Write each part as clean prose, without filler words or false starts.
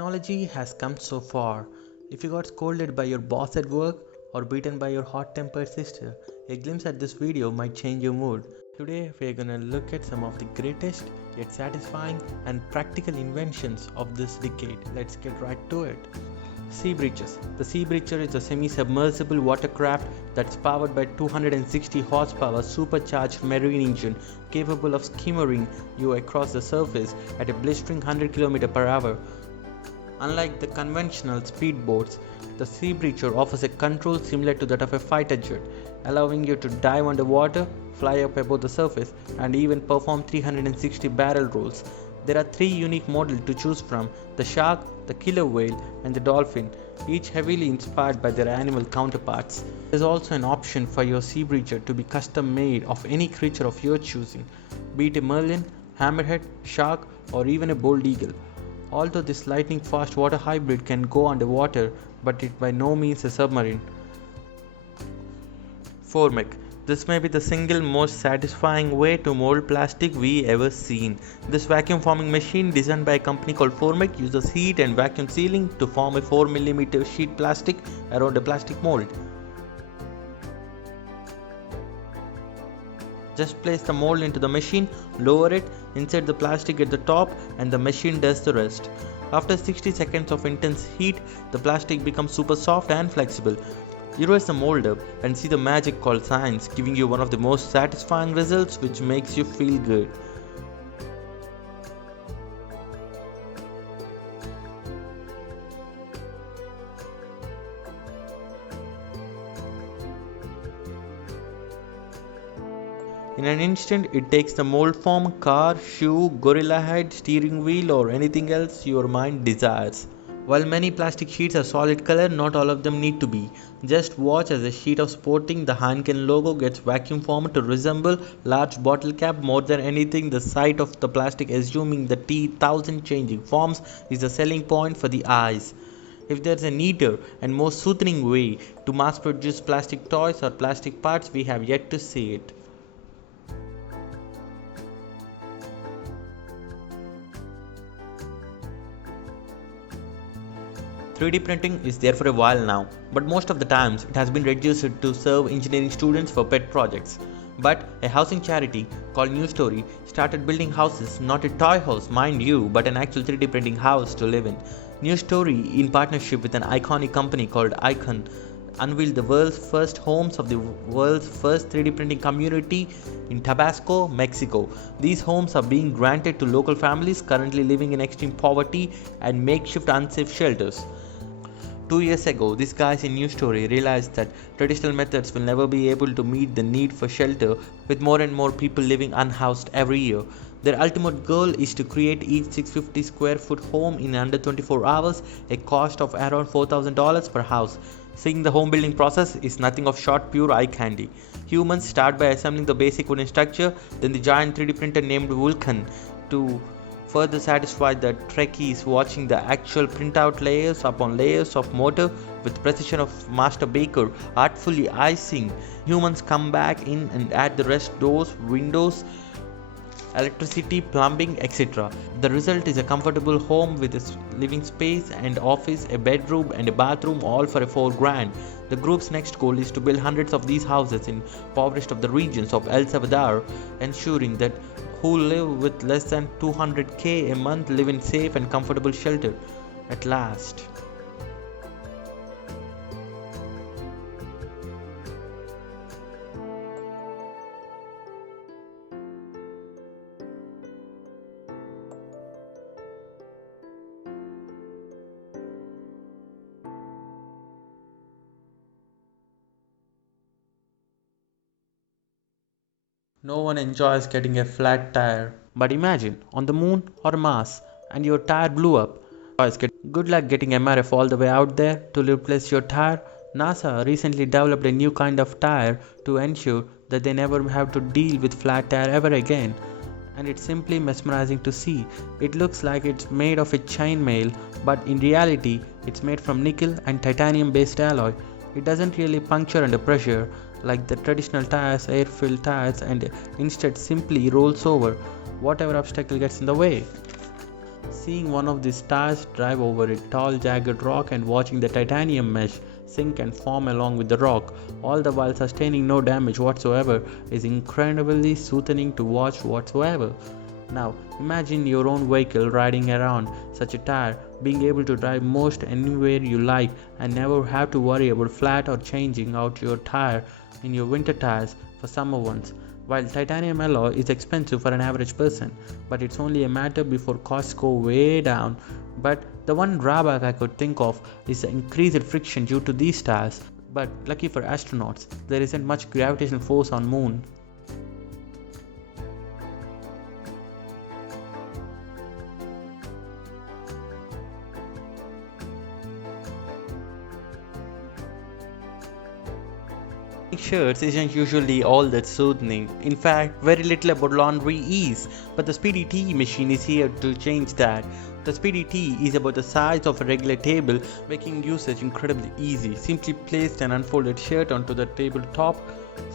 Technology has come so far. If you got scolded by your boss at work or beaten by your hot-tempered sister, a glimpse at this video might change your mood. Today we are gonna look at some of the greatest yet satisfying and practical inventions of this decade. Let's get right to it. Seabreachers. The Seabreacher is a semi-submersible watercraft that's powered by 260 horsepower supercharged marine engine capable of skimmering you across the surface at a blistering 100 km per hour. Unlike the conventional speedboats, the Seabreacher offers a control similar to that of a fighter jet, allowing you to dive underwater, fly up above the surface, and even perform 360 barrel rolls. There are 3 unique models to choose from: the shark, the killer whale, and the dolphin, each heavily inspired by their animal counterparts. There is also an option for your Seabreacher to be custom made of any creature of your choosing, be it a merlin, hammerhead, shark, or even a bald eagle. Although this lightning-fast water hybrid can go underwater, but it by no means a submarine. Formic. This may be the single most satisfying way to mold plastic we ever seen. This vacuum forming machine, designed by a company called Formic, uses heat and vacuum sealing to form a 4 mm sheet plastic around a plastic mold. Just place the mold into the machine, lower it, insert the plastic at the top, and the machine does the rest. After 60 seconds of intense heat, the plastic becomes super soft and flexible. You raise the mold up and see the magic called science, giving you one of the most satisfying results, which makes you feel good. In an instant, it takes the mold form: car, shoe, gorilla head, steering wheel, or anything else your mind desires. While many plastic sheets are solid color, not all of them need to be. Just watch as a sheet of sporting the Heineken logo gets vacuum formed to resemble large bottle cap. More than anything, the sight of the plastic assuming the T-1000 changing forms is the selling point for the eyes. If there's a neater and more soothing way to mass produce plastic toys or plastic parts, we have yet to see it. 3D printing is there for a while now, but most of the times it has been reduced to serve engineering students for pet projects. But a housing charity called New Story started building houses, not a toy house mind you, but an actual 3D printing house to live in. New Story, in partnership with an iconic company called Icon, unveiled the world's first homes of the world's first 3D printing community in Tabasco, Mexico. These homes are being granted to local families currently living in extreme poverty and makeshift unsafe shelters. 2 years ago, these guys in New Story realized that traditional methods will never be able to meet the need for shelter, with more and more people living unhoused every year. Their ultimate goal is to create each 650 square foot home in under 24 hours, a cost of around $4,000 per house. Seeing the home building process is nothing of short pure eye candy. Humans start by assembling the basic wooden structure, then the giant 3D printer named Vulcan to further satisfy the Trekkies watching the actual printout layers upon layers of mortar with precision of master baker artfully icing. Humans come back in and add the rest: doors, windows, electricity, plumbing, etc. The result is a comfortable home with a living space and office, a bedroom and a bathroom, all for $4 grand. The group's next goal is to build hundreds of these houses in impoverished of the regions of El Salvador, ensuring that who live with less than $200K a month live in safe and comfortable shelter at last. No one enjoys getting a flat tire. But imagine on the moon or Mars and your tire blew up. Good luck getting MRF all the way out there to replace your tire. NASA recently developed a new kind of tire to ensure that they never have to deal with flat tire ever again. And it's simply mesmerizing to see. It looks like it's made of a chainmail, but in reality it's made from nickel and titanium based alloy. It doesn't really puncture under pressure like the traditional tires, air-filled tires, and instead simply rolls over whatever obstacle gets in the way. Seeing one of these tires drive over a tall jagged rock and watching the titanium mesh sink and form along with the rock, all the while sustaining no damage whatsoever, is incredibly soothing to watch whatsoever. Now, imagine your own vehicle riding around such a tire, being able to drive most anywhere you like and never have to worry about flat or changing out your tire in your winter tires for summer ones. While titanium alloy is expensive for an average person, but it's only a matter before costs go way down. But the one drawback I could think of is the increased friction due to these tires. But lucky for astronauts, there isn't much gravitational force on Moon. Shirts isn't usually all that soothing. In fact, very little about laundry is. But the Speedy T machine is here to change that. The Speedy T is about the size of a regular table, making usage incredibly easy. Simply place an unfolded shirt onto the tabletop,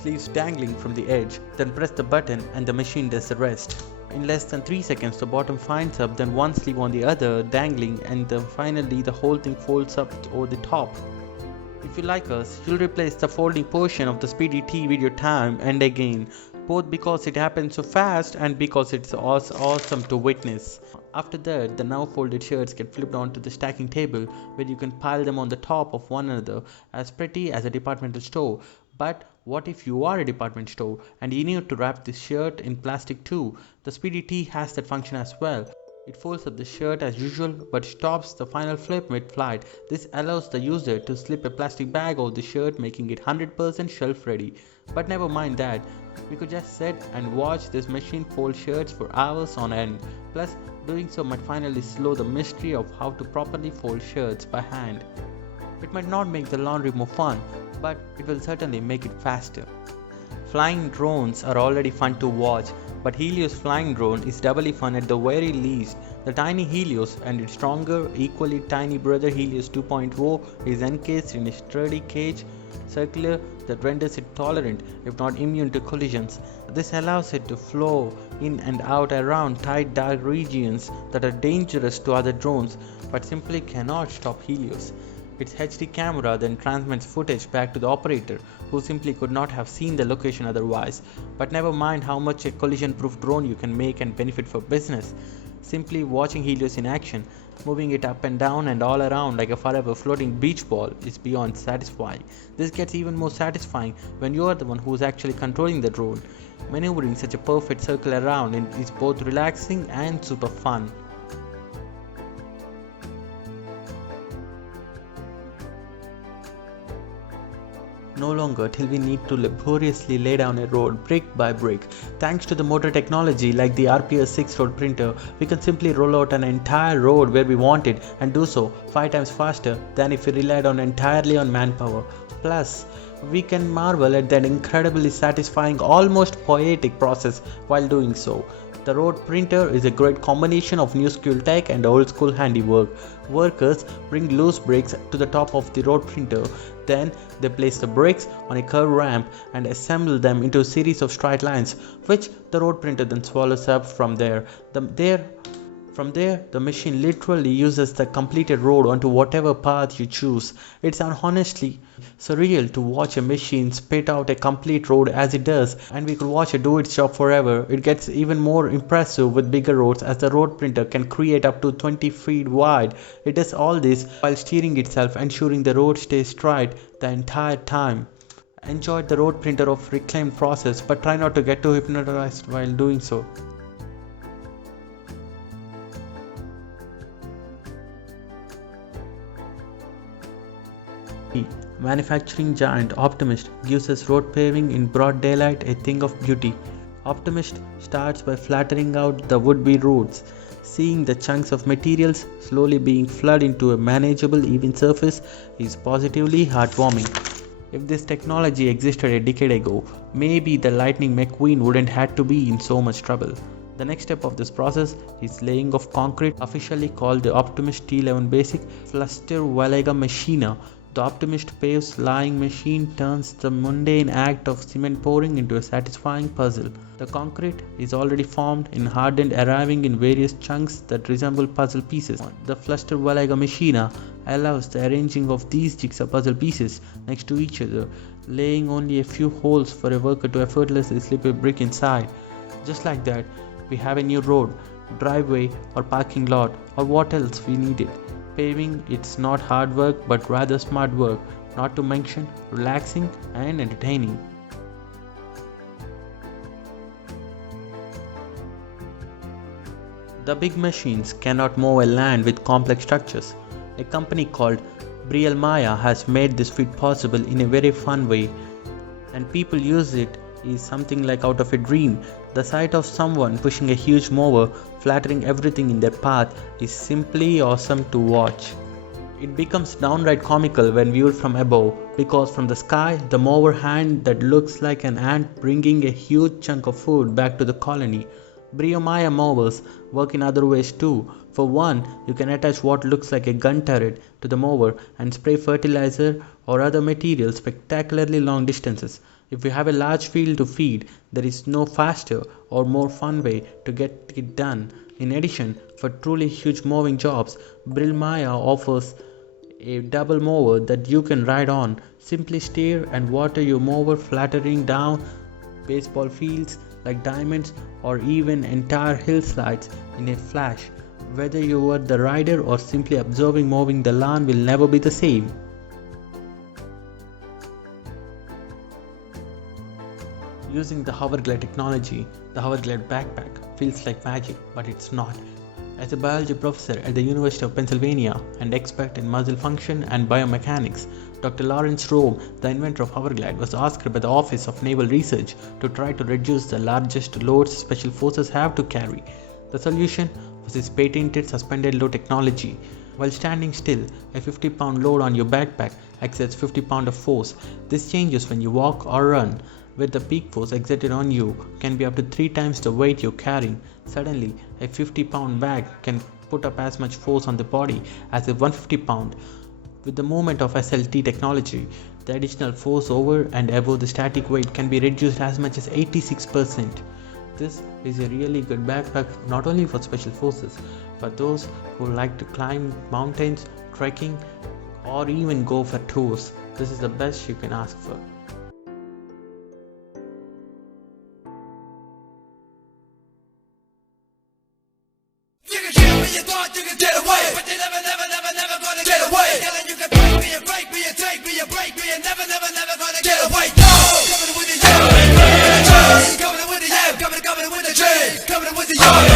sleeves dangling from the edge, then press the button and the machine does the rest. In less than 3 seconds, the bottom finds up, then one sleeve on the other, dangling, and then finally the whole thing folds up over the top. If you like us, you'll replace the folding portion of the Speedy T with your time and again, both because it happens so fast and because it's awesome to witness. After that, the now folded shirts get flipped onto the stacking table where you can pile them on the top of one another, as pretty as a departmental store. But what if you are a department store and you need to wrap this shirt in plastic too? The Speedy T has that function as well. It folds up the shirt as usual but stops the final flip mid-flight. This allows the user to slip a plastic bag over the shirt, making it 100% shelf ready. But never mind that, we could just sit and watch this machine fold shirts for hours on end. Plus, doing so might finally slow the mystery of how to properly fold shirts by hand. It might not make the laundry more fun, but it will certainly make it faster. Flying drones are already fun to watch, but Helios flying drone is doubly fun at the very least. The tiny Helios and its stronger, equally tiny brother Helios 2.0 is encased in a sturdy cage circular that renders it tolerant, if not immune to collisions. This allows it to flow in and out around tight dark regions that are dangerous to other drones, but simply cannot stop Helios. Its HD camera then transmits footage back to the operator, who simply could not have seen the location otherwise. But never mind how much a collision-proof drone you can make and benefit for business. Simply watching Helios in action, moving it up and down and all around like a forever floating beach ball is beyond satisfying. This gets even more satisfying when you are the one who is actually controlling the drone. Maneuvering such a perfect circle around is both relaxing and super fun. No longer till we need to laboriously lay down a road brick by brick. Thanks to the motor technology like the RPS-6 road printer, we can simply roll out an entire road where we want it and do so 5 times faster than if we relied entirely on manpower. Plus, we can marvel at that incredibly satisfying, almost poetic process while doing so. The road printer is a great combination of new school tech and old school handiwork. Workers bring loose bricks to the top of the road printer. Then they place the bricks on a curved ramp and assemble them into a series of straight lines, which the road printer then swallows up from there. From there, the machine literally uses the completed road onto whatever path you choose. It's honestly surreal to watch a machine spit out a complete road as it does, and we could watch it do its job forever. It gets even more impressive with bigger roads, as the road printer can create up to 20 feet wide. It does all this while steering itself, ensuring the road stays straight the entire time. Enjoy the road printer of reclaimed process, but try not to get too hypnotized while doing so. Manufacturing giant Optimist gives us road paving in broad daylight a thing of beauty. Optimist starts by flattening out the would-be roads. Seeing the chunks of materials slowly being flooded into a manageable even surface is positively heartwarming. If this technology existed a decade ago, maybe the Lightning McQueen wouldn't have to be in so much trouble. The next step of this process is laying of concrete, officially called the Optimist T11 Basic Fluster Valega Machina. The optimist paves lying machine turns the mundane act of cement pouring into a satisfying puzzle. The concrete is already formed and hardened, arriving in various chunks that resemble puzzle pieces. The Fluster Valaga Machina allows the arranging of these jigsaw puzzle pieces next to each other, laying only a few holes for a worker to effortlessly slip a brick inside. Just like that, we have a new road, driveway, or parking lot, or what else we needed. Paving, it's not hard work but rather smart work, not to mention relaxing and entertaining. The big machines cannot mow a land with complex structures. A company called RealMaya has made this feat possible in a very fun way, and people use it is something like out of a dream. The sight of someone pushing a huge mower, flattering everything in their path, is simply awesome to watch. It becomes downright comical when viewed from above, because from the sky, the mower hand that looks like an ant bringing a huge chunk of food back to the colony. RealMaya mowers work in other ways too. For one, you can attach what looks like a gun turret to the mower and spray fertilizer or other materials spectacularly long distances. If you have a large field to feed, there is no faster or more fun way to get it done. In addition, for truly huge mowing jobs, RealMaya offers a double mower that you can ride on. Simply steer and water your mower, flattering down baseball fields like diamonds or even entire hillsides in a flash. Whether you are the rider or simply observing mowing, the lawn will never be the same. Using the Powerglide technology, the Powerglide backpack feels like magic, but it's not. As a biology professor at the University of Pennsylvania and expert in muscle function and biomechanics, Dr. Lawrence Rome, the inventor of Powerglide, was asked by the Office of Naval Research to try to reduce the largest loads special forces have to carry. The solution was his patented suspended load technology. While standing still, a 50-pound load on your backpack exerts 50 pounds of force. This changes when you walk or run, where the peak force exerted on you can be up to 3 times the weight you're carrying. Suddenly, a 50-pound bag can put up as much force on the body as a 150-pound. With the movement of SLT technology, the additional force over and above the static weight can be reduced as much as 86%. This is a really good backpack not only for special forces, but those who like to climb mountains, trekking, or even go for tours. This is the best you can ask for. You thought you could get away, but you never gonna get away. Yelling you can break me and take me and break me and never gonna get away. No! Coming with the coming with the coming with the coming with the